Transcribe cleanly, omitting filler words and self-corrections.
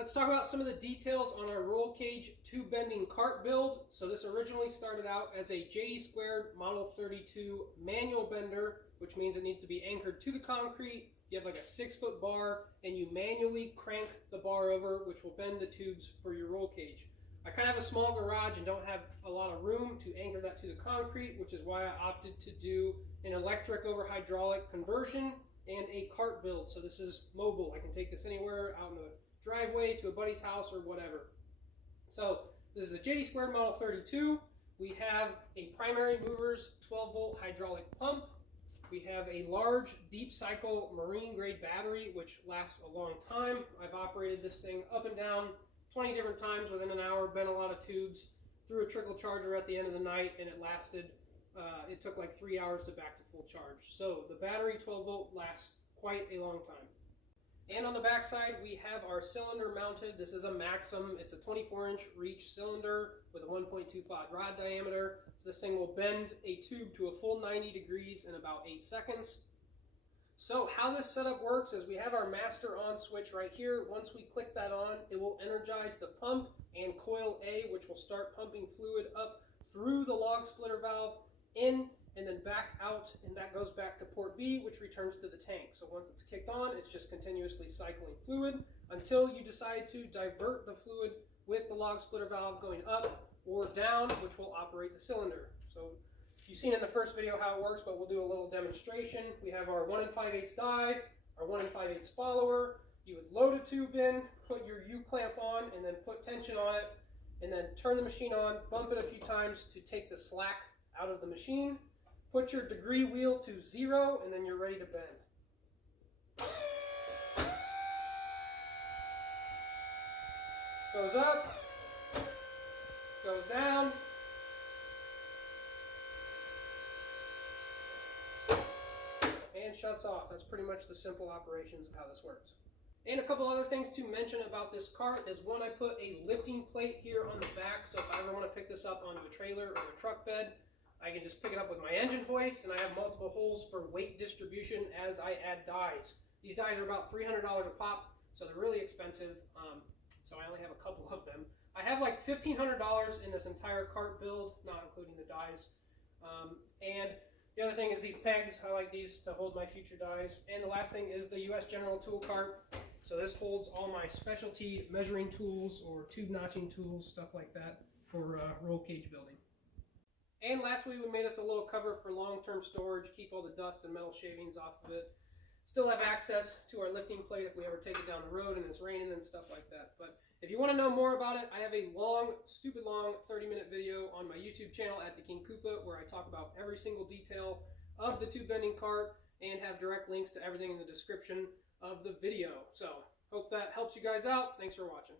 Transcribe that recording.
Let's talk about some of the details on our roll cage tube bending cart build. So this originally started out as a JD2 Model 32 manual bender, which means it needs to be anchored to the concrete. You have like a 6-foot bar and you manually crank the bar over, which will bend the tubes for your roll cage. I kind of have a small garage and don't have a lot of room to anchor that to the concrete, which is why I opted to do an electric over hydraulic conversion and a cart build. So this is mobile. I can take this anywhere out in the driveway to a buddy's house or whatever. So this is a JD2 Model 32. We have a primary movers 12-volt hydraulic pump. We have a large deep cycle marine grade battery, which lasts a long time. I've operated this thing up and down 20 different times within an hour, bent a lot of tubes, threw a trickle charger at the end of the night, and it lasted, it took like 3 hours to back to full charge. So the battery 12-volt lasts quite a long time. And on the back side, we have our cylinder mounted. This is a Maxim. It's a 24-inch reach cylinder with a 1.25 rod diameter. So this thing will bend a tube to a full 90 degrees in about 8 seconds. So how this setup works is we have our master on switch right here. Once we click that on, it will energize the pump and coil A, which will start pumping fluid up through the log splitter valve in and then back out, and that goes back to port B, which returns to the tank. So once it's kicked on, it's just continuously cycling fluid until you decide to divert the fluid with the log splitter valve going up or down, which will operate the cylinder. So you've seen in the first video how it works, but we'll do a little demonstration. We have our 1 5/8 die, our 1 5/8 follower. You would load a tube in, put your U-clamp on, and then put tension on it, and then turn the machine on, bump it a few times to take the slack out of the machine. Put your degree wheel to 0, and then you're ready to bend. Goes up, goes down, and shuts off. That's pretty much the simple operations of how this works. And a couple other things to mention about this cart is, one, I put a lifting plate here on the back, so if I ever want to pick this up onto a trailer or a truck bed, I can just pick it up with my engine hoist, and I have multiple holes for weight distribution as I add dies. These dies are about $300 a pop, so they're really expensive, so I only have a couple of them. I have like $1,500 in this entire cart build, not including the dies. And the other thing is these pegs. I like these to hold my future dies. And the last thing is the US General tool cart. So this holds all my specialty measuring tools or tube notching tools, stuff like that, for roll cage building. And lastly, we made us a little cover for long-term storage, keep all the dust and metal shavings off of it. Still have access to our lifting plate if we ever take it down the road and it's raining and stuff like that. But if you want to know more about it, I have a long, stupid long 30-minute video on my YouTube channel at The King Koopa, where I talk about every single detail of the tube bending cart and have direct links to everything in the description of the video. So hope that helps you guys out. Thanks for watching.